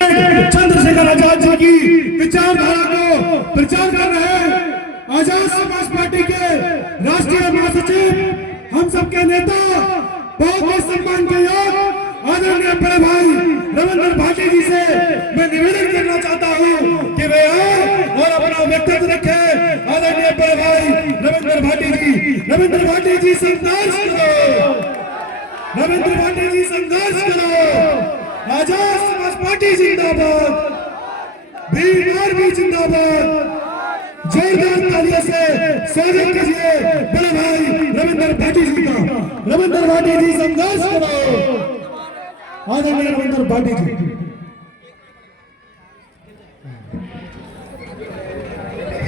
चंद्रशेखर आजाद जी की विचारधारा को प्रचार कर रहे हैं। आजाद समाज पार्टी के राष्ट्रीय महासचिव, हम सबके नेता, बहुत ही सम्मान के योग्य आदरणीय बड़े भाई रविंद्र भाटी जी से मैं निवेदन करना चाहता हूं कि वे आए और अपना व्यक्तित्व रखे। आदरणीय बड़े भाई रविंद्र भाटी जी, रविंद्र भाटी जी संघर्ष करो, रविंद्र भाटी जी संघर्ष करो। आजाद समाज पार्टी जिंदाबाद, भीम आर्मी जिंदाबाद। जोरदार तालियों से स्वागत कीजिए बड़े भाई रविंद्र भाटी जी का। रविंद्र भाटी जी संघर्ष करो। आदरणीय रविंद्र भाटी जी।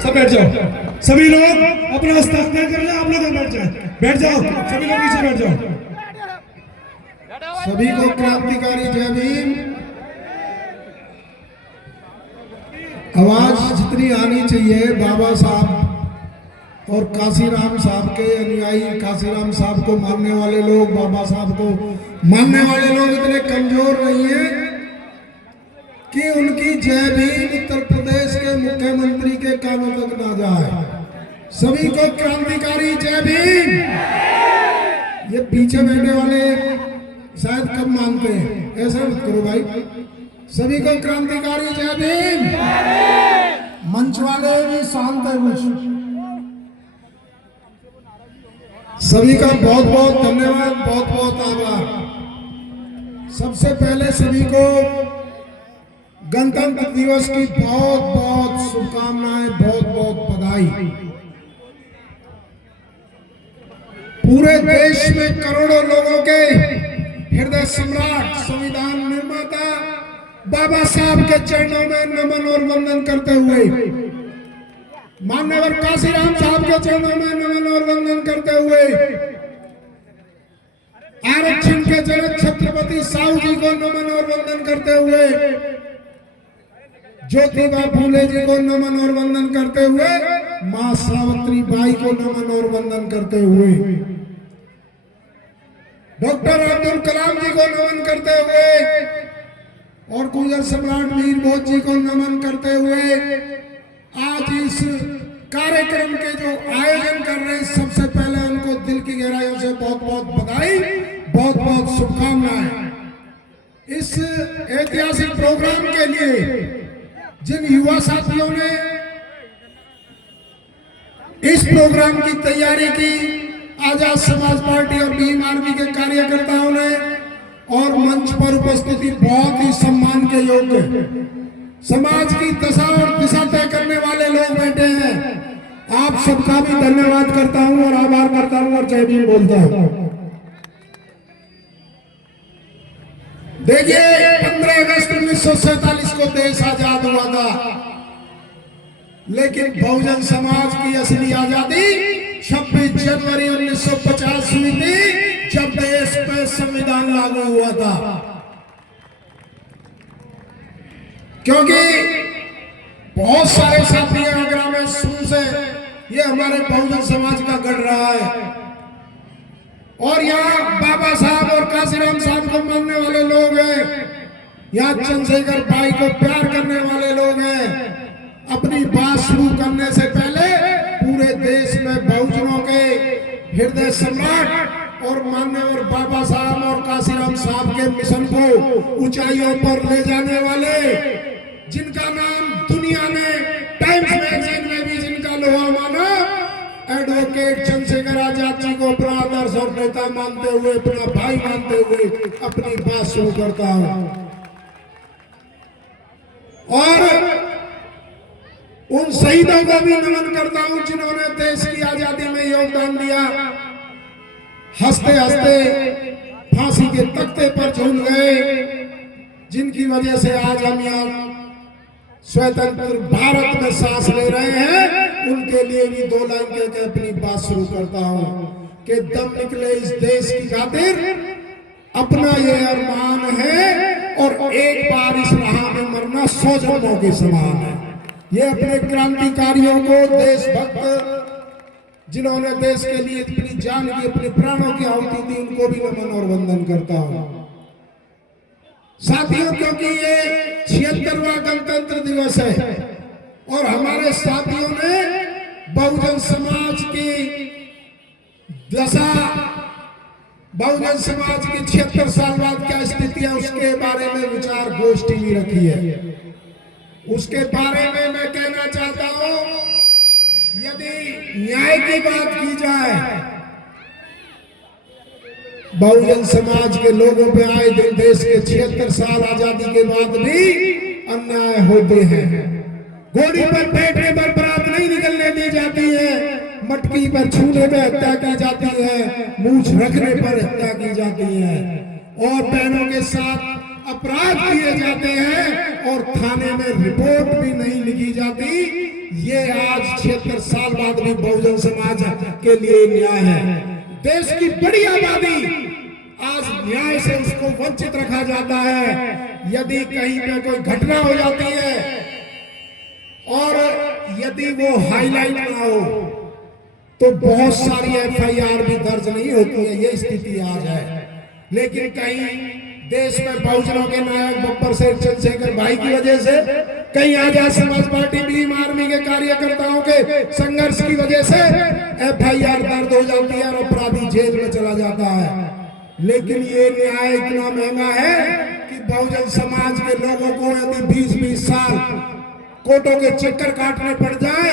सब बैठ जाओ, सभी लोग अपना हस्ताक्षर कर ले। आप लोग बैठ जाओ, बैठ जाओ, सभी लोग नीचे बैठ जाओ। सभी को क्रांतिकारी जय भीम। आवाज जितनी आनी चाहिए बाबा साहब और काशीराम साहब के अनुयायी, काशीराम साहब को मानने वाले लोग, बाबा साहब को मानने वाले लोग इतने कमजोर नहीं है कि उनकी जय भीम उत्तर प्रदेश के मुख्यमंत्री के कानों तक ना जाए। सभी को क्रांतिकारी जय भीम। ये पीछे बैठे वाले शायद कम मानते हैं, ऐसा मत करो भाई। सभी को क्रांतिकारी जय भीम। मंच वाले भी शांत है कुछ। सभी का बहुत बहुत धन्यवाद, बहुत बहुत आभार। सबसे पहले सभी को गणतंत्र दिवस की बहुत बहुत शुभकामनाएं, बहुत बहुत बधाई। पूरे देश में करोड़ों लोगों के हृदय सम्राट, संविधान निर्माता बाबा साहब के चरणों में नमन और वंदन करते हुए, मान्यवर काशीराम साहब के चरणों में नमन और वंदन करते हुए, आरक्षण के जनक छत्रपति साहू जी को नमन और वंदन करते हुए, ज्योतिबा फूले जी को नमन और वंदन करते हुए, मां सावित्री बाई को नमन और वंदन करते हुए, डॉक्टर अब्दुल कलाम जी को नमन करते हुए और गुजर सम्राट वीर भोज जी को नमन करते हुए आज इस कार्यक्रम के जो आयोजन कर रहे हैं, सबसे पहले उनको दिल की गहराइयों से बहुत बहुत बधाई, बहुत बहुत शुभकामनाएं। इस ऐतिहासिक प्रोग्राम के लिए जिन युवा साथियों ने इस प्रोग्राम की तैयारी की, आजाद समाज पार्टी और भीम आर्मी के कार्यकर्ताओं ने, और मंच पर उपस्थिति बहुत ही सम्मान के योग्य समाज की दशा और दिशा तय करने वाले लोग बैठे हैं। आप सबका भी धन्यवाद करता हूं और आभार करता हूं और जय भीम बोलता हूं। देखिए, 15 अगस्त 1947 को देश आजाद हुआ था, लेकिन बहुजन समाज की असली आजादी 26 जनवरी 1950 हुई थी, जब देश पे संविधान लागू हुआ था। क्योंकि बहुत सारे साथी आगरा में शुरू से ये हमारे बहुजन समाज का गढ़ रहा है, और यहाँ बाबा साहब और काशीराम साहब को मानने वाले लोग हैं, यहाँ चंद्रशेखर भाई को प्यार करने वाले लोग हैं। अपनी बात शुरू करने से पहले पूरे देश में बहुजनों के हृदय सम्राट और मान्यवर बाबा साहब और काशीराम साहब के मिशन को ऊंचाइयों पर ले जाने वाले, जिनका नाम दुनिया ने टाइम्स मैगजीन में भी जिनका लोहा माना, एडवोकेट चंद्रशेखर आजाद जी को अपना आदर्श और नेता मानते हुए, अपना भाई मानते हुए अपनी बात शुरू करता हूं। और उन शहीदों को भी नमन करता हूं जिन्होंने देश की आजादी में योगदान दिया। हंसते हंसते फांसी के तख्ते पर झूल गए, जिनकी वजह से आज हम यहाँ स्वतंत्र भारत में सांस ले रहे हैं। उनके लिए भी 2 लाइन कहकर अपनी बात शुरू करता हूं कि दम निकले इस देश की खातिर, अपना ये अरमान है, और एक बार इस राह में मरना 100 जन्मों के समान है। ये अपने क्रांतिकारियों को, देशभक्त जिन्होंने देश के लिए अपनी जान की, अपने प्राणों की आहुति दी, उनको भी नमन और वंदन करता हूं। साथियों, क्योंकि ये 76वां गणतंत्र दिवस है और हमारे साथियों ने बहुजन समाज की दशा, बहुजन समाज की 76 साल बाद क्या स्थिति है उसके बारे में विचार गोष्ठी भी रखी है। उसके बारे में मैं कहना चाहता हूं, यदि न्याय की बात की जाए, बहुजन समाज के लोगों पे आए दिन देश के 76 साल आजादी के बाद भी अन्याय होते हैं। घोड़ी पर बैठने पर बरात नहीं निकलने दी जाती है, मटकी पर छूने पर हत्या की जाती है, मूछ रखने पर हत्या की जाती है और बहनों के साथ अपराध किए जाते हैं और थाने में रिपोर्ट भी नहीं लिखी जाती। ये आज 76 साल बाद भी बहुजन समाज के लिए न्याय है। देश की बड़ी आबादी आज न्याय से उसको वंचित रखा जाता है। यदि कहीं पे कोई घटना हो जाती है और यदि वो हाईलाइट ना हो तो बहुत सारी एफआईआर भी दर्ज नहीं होती है। ये स्थिति आज है। लेकिन कहीं देश में बहुजनों के नायक बब्बर शेर चंद्रशेखर भाई की वजह से, कहीं आजाद समाज पार्टी भीम आर्मी के कार्यकर्ताओं के संघर्ष की वजह से एफआईआर दर्ज हो जाती है और अपराधी जेल में चला जाता है। लेकिन ये न्याय इतना महंगा है कि बहुजन समाज के लोगों को यदि 20-20 साल कोर्टों के चक्कर काटने पड़ जाए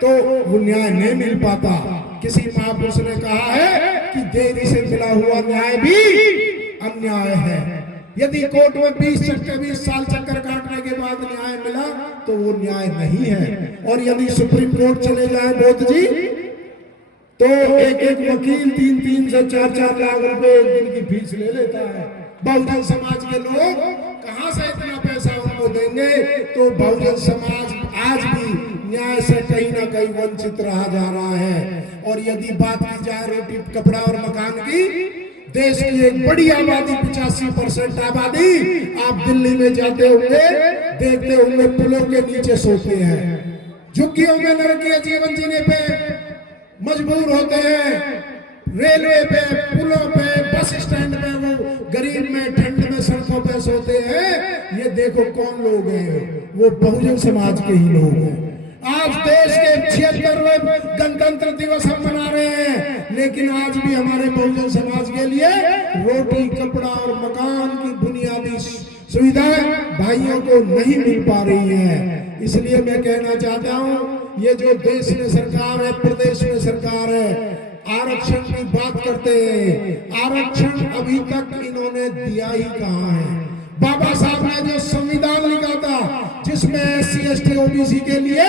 तो वो न्याय नहीं मिल पाता। किसी महापुरुष ने कहा है कि देरी से मिला हुआ न्याय भी अन्याय है। यदि कोर्ट में 20 साल चक्कर काटने के बाद न्याय मिला तो वो न्याय नहीं है। और यदि सुप्रीम कोर्ट चले जाए बौद्ध जी तो एक वकील 3 से 4 लाख रुपए एक दिन की फीस ले लेता है। बहुजन समाज के लोग कहां से इतना पैसा उनको देंगे? तो बहुजन समाज आज भी न्याय से कहीं ना कहीं वंचित रहा जा रहा है। और यदि बात की जाए रोटी कपड़ा और मकान की, देश की एक बड़ी आबादी 85% आबादी आप दिल्ली में जाते होंगे देखते होंगे पुलों के नीचे सोते हैं, झुग्गियों में नरकीय जीवन जीने पे मजबूर होते हैं। रेलवे पे, पुलों पे, बस स्टैंड पे वो गरीब में ठंड में सड़कों पे सोते हैं। ये देखो कौन लोग हैं, वो बहुजन समाज के ही लोग हैं। आज देश के 76वें गणतंत्र दिवस हम मना रहे हैं, लेकिन आज भी हमारे बहुजन समाज के लिए रोटी कपड़ा और मकान की बुनियादी सुविधाएं भाइयों को नहीं मिल पा रही है। इसलिए मैं कहना चाहता हूं, ये जो देश में सरकार है, प्रदेश में सरकार है, आरक्षण की बात करते हैं। आरक्षण अभी तक इन्होंने दिया ही कहां है? बाबा साहब ने जो संविधान लिखा था जिसमें SC ST OBC के लिए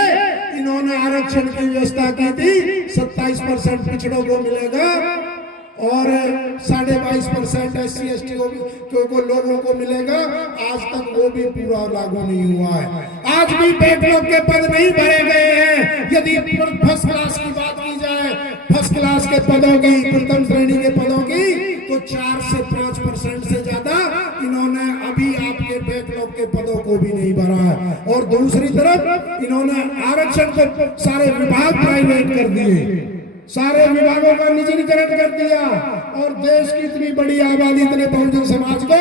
इन्होंने आरक्षण की व्यवस्था की थी, 27% पिछड़ों को मिलेगा और 22.5% SC ST को लोगों को मिलेगा। आज तक वो भी पूरा लागू नहीं हुआ है। आज भी बैकलॉग के पद नहीं भरे गए हैं। यदि फर्स्ट क्लास की बात की जाए, फर्स्ट क्लास के पदों की, प्रथम श्रेणी के पदों की, तो 4 से 5% से ज्यादा इन्होंने अभी आपके बैकलॉग के पदों को भी नहीं भरा है। और दूसरी तरफ इन्होंने आरक्षण को सारे विभाग प्राइवेट कर दिए, सारे विभागों का निजीकरण कर दिया और देश की इतनी बड़ी आबादी, इतने बहुजन समाज को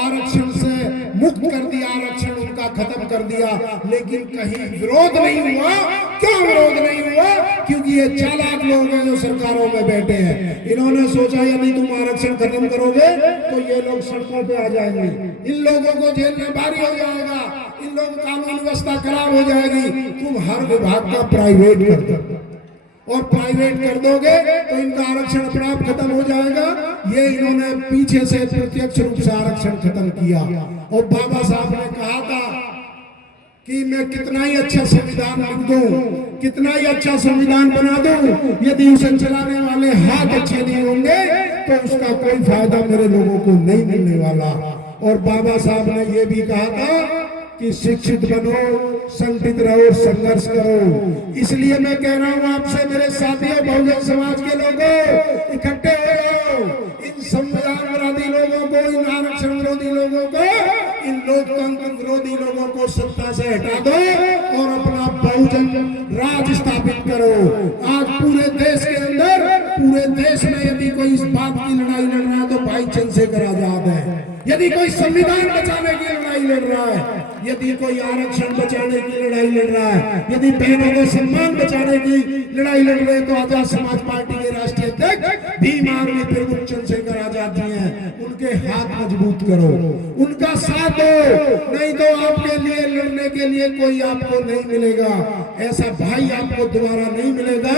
आरक्षण से मुक्त कर दिया, आरक्षण उनका खत्म कर दिया। लेकिन कहीं विरोध नहीं हुआ। क्यों विरोध नहीं हुआ? क्योंकि ये चालाक लोग हैं जो सरकारों में बैठे हैं। इन्होंने सोचा यदि तुम आरक्षण खत्म करोगे तो ये लोग सड़कों पे आ जाएंगे, इन लोगों को जेल में बारी हो जाएगा, इन लोगों की कानून व्यवस्था खराब हो जाएगी। तुम हर विभाग का प्राइवेट कर दो और प्राइवेट कर दोगे तो इनका आरक्षण अपने आप खत्म हो जाएगा। ये इन्होंने पीछे से प्रत्यक्ष रूप से आरक्षण खत्म किया। और बाबा साहब ने कहा था कि मैं कितना ही अच्छा संविधान लिख दूं, कितना ही अच्छा संविधान बना दूं, यदि उसे चलाने वाले हाथ अच्छे नहीं होंगे तो उसका कोई फायदा मेरे लोगों को नहीं मिलने वाला। और बाबा साहब ने यह भी कहा था कि शिक्षित बनो, संगठित रहो, संघर्ष करो। इसलिए मैं कह रहा हूं आपसे मेरे साथियों, बहुजन समाज के लोगों, इकट्ठे हो जाओ। इन संविधान विरोधी लोगों को, इन आरक्षण विरोधी लोगों को, इन लोकतंत्र विरोधी लोगों को सत्ता से हटा दो और अपना बहुजन राज स्थापित करो। आज पूरे देश के अंदर, पूरे देश में यदि कोई इस बात की लड़ाई लड़ रहा है तो भाई चंद्रशेखर आजाद है। यदि कोई संविधान बचाने की लड़ाई लड़ रहा है यदि कोई आरक्षण बचाने की लड़ाई लड़ रहा है, यदि बहनों के सम्मान बचाने की लड़ाई लड़ रहे हैं, तो आजाद समाज पार्टी के राष्ट्रीय अध्यक्ष भीम आर्मी प्रमुख चंद्रशेखर आजाद जी हैं, उनके हाथ मजबूत करो, उनका साथ दो, नहीं तो आपके लिए लड़ने के लिए कोई आपको नहीं मिलेगा। ऐसा भाई आपको दोबारा नहीं मिलेगा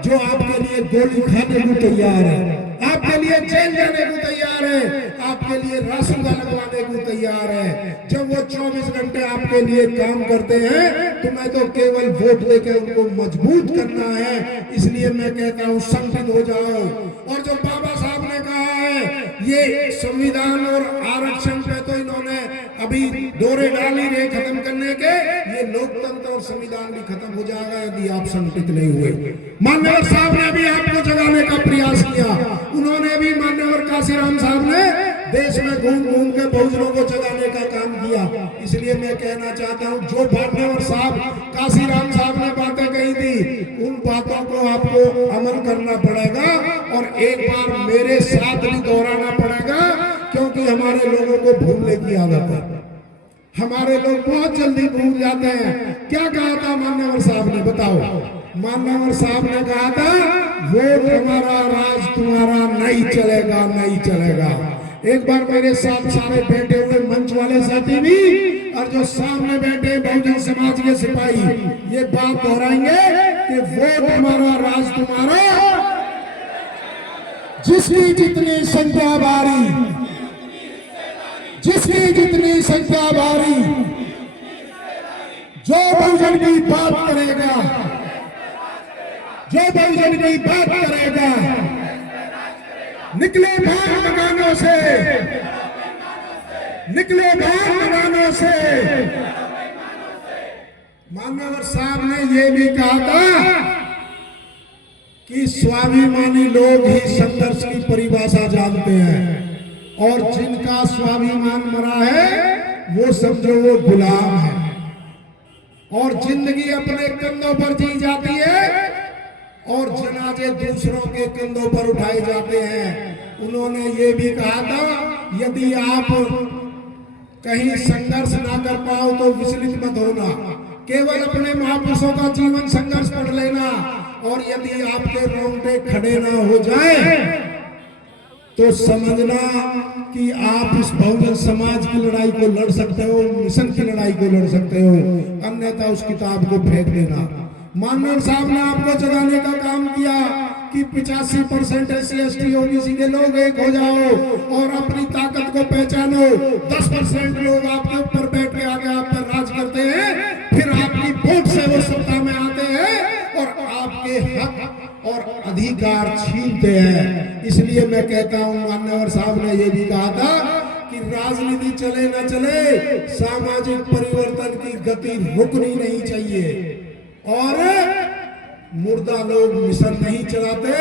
जो आपके लिए गोली खाने को तैयार है, आपके लिए जेल जाने को तैयार है, आपके लिए रासुदा लगवाने को तैयार है। जब वो 24 घंटे आपके लिए काम करते हैं तो मैं तो केवल वोट देकर उनको मजबूत करना है। इसलिए मैं कहता हूँ संगठित हो जाओ। और जो बाबा साहब ने कहा है, ये संविधान और आरक्षण पे तो इन्होंने अभी दौरे डाल ही रहे खत्म करने के, ये लोकतंत्र और संविधान भी खत्म हो जाएगा यदि आप संगठित नहीं हुए। मान्यवर साहब ने भी आपको जगाने का प्रयास किया, उन्होंने भी मान्यवर काशीराम साहब ने देश में घूम घूम के बहुजनों को जगाने का काम किया। इसलिए मैं कहना चाहता हूं, जो मान्यवर साहब काशीराम साहब ने बातें कही थी, उन बातों को आपको अमल करना पड़ेगा और एक बार मेरे साथ भी दोहराना पड़ेगा, क्योंकि हमारे लोगों को भूलने की आदत है। हमारे लोग बहुत जल्दी भूल जाते हैं। क्या कहा था मान्यवर साहब ने, बताओ? मान्यवर साहब ने कहा था, वोट हमारा राज तुम्हारा नहीं चलेगा, नहीं चलेगा। एक बार मेरे साथ सारे बैठे हुए मंच वाले साथी भी और जो सामने बैठे बहुजन समाज के सिपाही ये बात दोहराएंगे कि वोट हमारा राज तुम्हारा, जिसकी जितनी संख्या भारी, जिसकी जितनी संख्या भारी, जो बहुजन की बात करेगा, जो बहुजन की बात करेगा, निकले बाहर मैदानों से, निकले बाहर मैदानों से। मान्यवर साहब ने यह भी कहा था कि स्वाभिमानी लोग ही संघर्ष की परिभाषा जानते हैं और जिनका स्वाभिमान मरा है वो समझो वो गुलाम है और जिंदगी अपने कंधों पर जी जाती है और जनाजे दूसरों के कंधों पर उठाए जाते हैं। उन्होंने ये भी कहा था, यदि आप कहीं संघर्ष ना कर पाओ तो विचलित मत होना, केवल अपने महापुरुषों का जीवन संघर्ष पढ़ लेना और यदि आपके रोंगटे खड़े ना हो जाए तो समझना कि आप इस बहुजन समाज की लड़ाई को लड़ सकते हो, मिशन की लड़ाई को लड़ सकते हो, अन्यथा उस किताब को फेंक देना। मान्यवर साहब ने आपको जगाने का काम किया कि 85% SC ST OBC के लोग एक हो जाओ और अपनी ताकत को पहचानो। 10% लोग आपके ऊपर बैठ के आगे आप पर राज करते हैं, फिर आपकी वोट से वो सत्ता में आते हैं और आपके हक और अधिकार छीनते हैं। इसलिए मैं कहता हूं, मान्यवर साहब ने ये भी कहा था कि राजनीति चले न चले, सामाजिक परिवर्तन की गति रुकनी नहीं चाहिए और मुर्दा लोग मिशन नहीं चलाते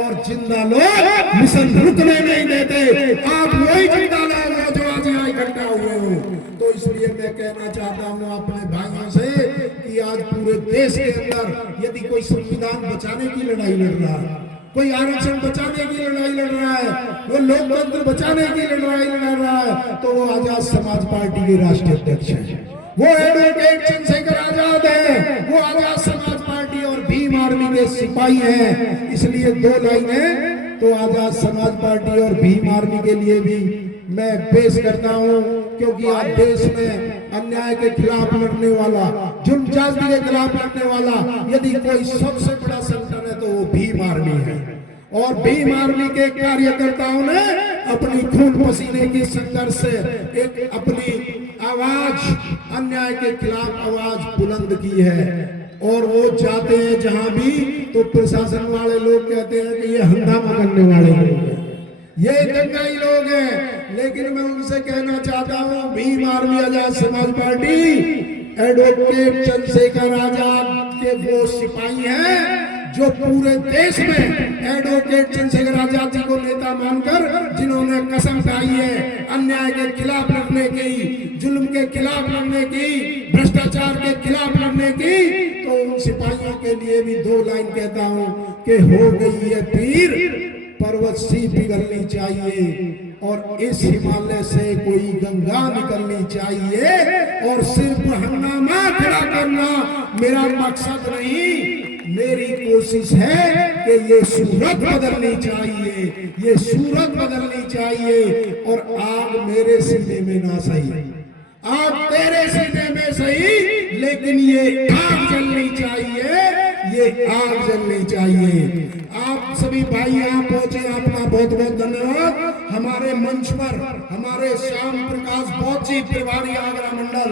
और जिंदा लोग मिशन रुकने नहीं देते। आप वही जिंदा लोग हो जो आज यहाँ इकट्ठा हुए हो। तो इसलिए मैं कहना चाहता हूँ अपने भाइयों से कि आज पूरे देश के अंदर यदि कोई संविधान बचाने की लड़ाई लड़ रहा है, कोई आरक्षण बचाने की लड़ाई लड़ रहा है, वो लोकतंत्र बचाने की लड़ाई लड़ रहा है, तो वो आजाद समाज पार्टी के राष्ट्रीय अध्यक्ष है, वो एडवोकेट चंद्रशेखर आजाद है, वो आजाद समाज पार्टी और भीम आर्मी के सिपाही हैं। इसलिए दो लाइनें तो आजाद समाज पार्टी और भीम आर्मी के लिए भी मैं पेश करता हूं, क्योंकि आज देश में अन्याय के खिलाफ लड़ने वाला, जुल्म जाति के खिलाफ लड़ने वाला यदि कोई सबसे बड़ा संगठन है तो वो भीम आर्मी है। और भीम आर्मी के कार्यकर्ताओं ने अपनी खून पसीने की संघर्ष से एक अपनी आवाज, अन्याय के खिलाफ आवाज बुलंद की है और वो जाते हैं जहां भी तो प्रशासन वाले लोग कहते हैं कि ये हंगामा करने वाले लोग हैं, ये दंगाई लोग हैं। लेकिन मैं उनसे कहना चाहता हूं, Bhim army Azad Samaj party advocate Chandrashekhar Azad के वो सिपाही हैं जो पूरे देश में एडवोकेट चंद्रशेखर आजाद जी को नेता मानकर जिन्होंने कसम खाई है अन्याय के खिलाफ लड़ने की, जुल्म के खिलाफ लड़ने की, भ्रष्टाचार के खिलाफ लड़ने की, तो उन सिपाहियों के लिए भी दो लाइन कहता हूं कि हो गई है पीर पर पर्वत सी पिघलनी चाहिए और इस हिमालय से कोई गंगा निकलनी चाहिए। और सिर्फ हंगामा खड़ा करना मेरा मकसद नहीं, मेरी कोशिश है कि ये सूरत बदलनी चाहिए, ये सूरत बदलनी चाहिए। और आग मेरे सीने में ना सही, आग तेरे सीने में सही, लेकिन ये आग जलनी चाहिए, ये आग जलनी चाहिए। आप सभी भाई यहाँ पहुंचे, आपका बहुत बहुत धन्यवाद। हमारे मंच पर हमारे श्याम प्रकाश बौद्ध जी प्रभारी आगरा मंडल,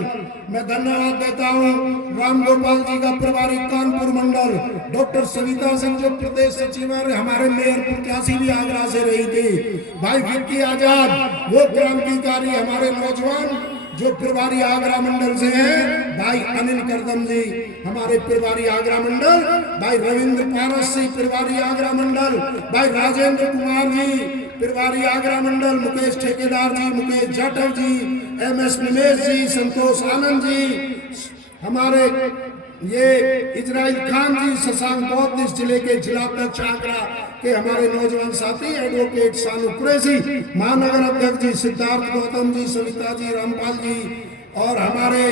मैं धन्यवाद देता हूँ। राम गोपाल जी का प्रभारी कानपुर मंडल, डॉक्टर सविता सिंह जो प्रदेश सचिव है, हमारे मेयर प्रत्याशी भी आगरा से रही थी, भाई विक्की आजाद वो क्रांतिकारी हमारे नौजवान जो प्रभारी आगरा मंडल से हैं, भाई अनिल करदम जी हमारे प्रभारी आगरा मंडल, भाई रविंद्र पारस जी प्रभारी आगरा मंडल, भाई राजेंद्र कुमार जी प्रभारी आगरा मंडल, मुकेश ठेकेदार जी, मुकेश जाटव जी, MS निमेश जी, संतोष आनंद जी, हमारे ये इजराइल खान जी, शशांक बौद्ध इस जिले के जिलाध्यक्ष आगरा के हमारे नौजवान साथी एडवोकेट सानू कुरैशी, महानगर अध्यक्ष जी सिद्धार्थ गौतम जी, सविता जी, रामपाल जी, और हमारे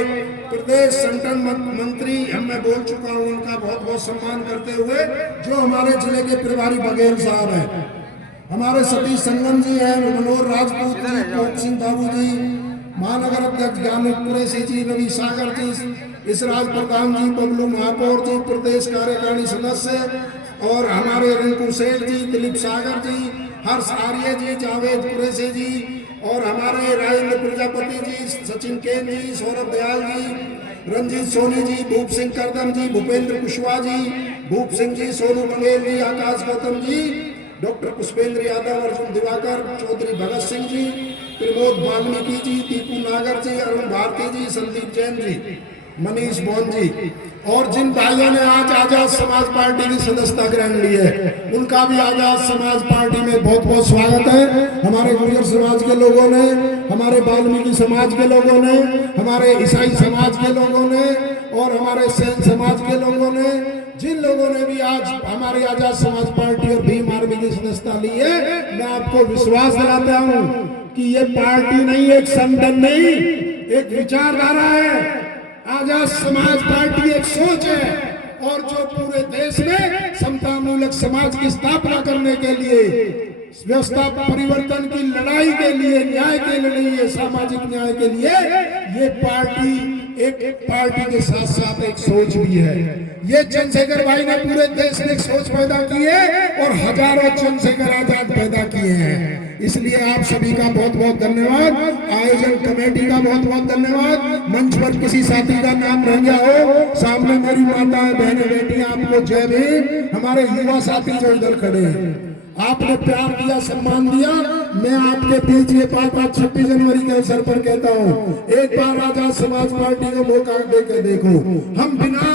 प्रदेश संगठन मंत्री मैं बोल चुका हूं, उनका बहुत बहुत सम्मान करते हुए जो हमारे जिले के प्रभारी बघेल साहब हैं, हमारे सतीश संगम जी हैं, मनोहर राजपूत जी, कोट सिंह बाबू जी, महानगर अध्यक्ष ज्ञानू कुरैशी जी, रवि सागर जी, इसराज प्रधान जी, बबलू महापौर जी, प्रदेश कार्यकारिणी सदस्य, और हमारे रिंकू सेठ जी, दिलीप सागर जी, हर्ष आर्य जी, जावेद कुरैशी जी, और हमारे राजेंद्र प्रजापति जी, सचिन केन जी, सौरभ दयाल जी, रंजीत सोनी जी, भूप सिंह करदम जी, भूपेंद्र कुशवाहा जी, भूप सिंह जी, सोनू मंगेल जी, आकाश गौतम जी, डॉक्टर पुष्पेंद्र यादव, अर्जुन दिवाकर, चौधरी भगत सिंह जी, प्रमोद वाल्मीकि जी, दीपू नागर जी, अरुण भारती जी, संदीप जैन जी, मनीष बौन जी, और जिन भाइयों ने आज आजाद समाज पार्टी की सदस्यता ग्रहण ली है, उनका भी आजाद समाज पार्टी में बहुत बहुत स्वागत है। हमारे गुर्जर समाज के लोगों ने, हमारे वाल्मीकि समाज के लोगों ने, हमारे ईसाई समाज के लोगों ने, और हमारे सैन समाज के लोगों ने, जिन लोगों ने भी आज हमारी आजाद समाज पार्टी और भीम आर्मी की सदस्यता ली है, मैं आपको विश्वास दिलाता हूं कि ये पार्टी नहीं, एक संगठन नहीं, एक विचारधारा है। आजाद समाज पार्टी एक सोच है, और जो पूरे देश में समतामूलक समाज की स्थापना करने के लिए, व्यवस्था परिवर्तन की लड़ाई के लिए, न्याय के लिए, सामाजिक न्याय के लिए, ये पार्टी एक पार्टी के साथ साथ एक सोच भी है। ये चंद्रशेखर भाई ने पूरे देश में एक सोच पैदा की है, और हजारों चंद्रशेखर आजाद पैदा किए हैं। इसलिए आप सभी का बहुत बहुत धन्यवाद, आयोजन कमेटी का बहुत बहुत धन्यवाद। मंच पर किसी साथी का नाम रह गया हो, सामने मेरी माताएं, बहनें, बेटियां, आपको जय भीम। हमारे युवा साथी जो इधर खड़े हैं, आपने प्यार दिया, सम्मान दिया, मैं आपके बीच ये बात आज 26 जनवरी के अवसर पर कहता हूँ, एक बार आजाद समाज पार्टी को मौका देकर देखो। हम बिना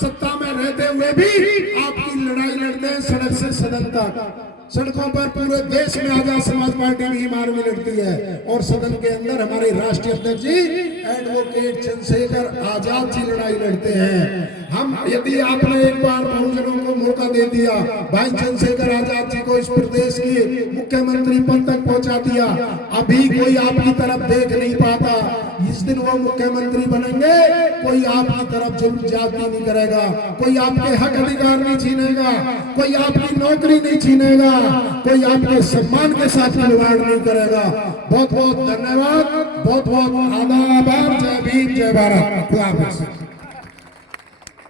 सत्ता में रहते हुए भी आपकी लड़ाई लड़ते हैं, सड़क से सदन तक। सड़कों पर पूरे देश में आजाद समाज पार्टी भीम आर्मी लड़ती है, और सदन के अंदर हमारे राष्ट्रीय अध्यक्ष जी एडवोकेट चंद्रशेखर आजाद जी लड़ाई लड़ते हैं। हम यदि आपने एक बार बहुजनों को मौका दे दिया, भाई चंद्रशेखर आजाद जी को इस प्रदेश की मुख्यमंत्री पद तक पहुंचा दिया, अभी कोई आपकी तरफ देख नहीं पाता। इस दिन वो मुख्यमंत्री बनेंगे, कोई आपकी तरफ जुल्म ज्यादती नहीं करेगा, कोई आपके हक अधिकार नहीं छीनेगा, कोई आपकी नौकरी नहीं छीनेगा, कोई आपके सम्मान के साथ खिलवाड़ नहीं करेगा। बहुत बहुत धन्यवाद, बहुत बहुत आभार। जय भीम, जय भारत, खुदा हाफिज।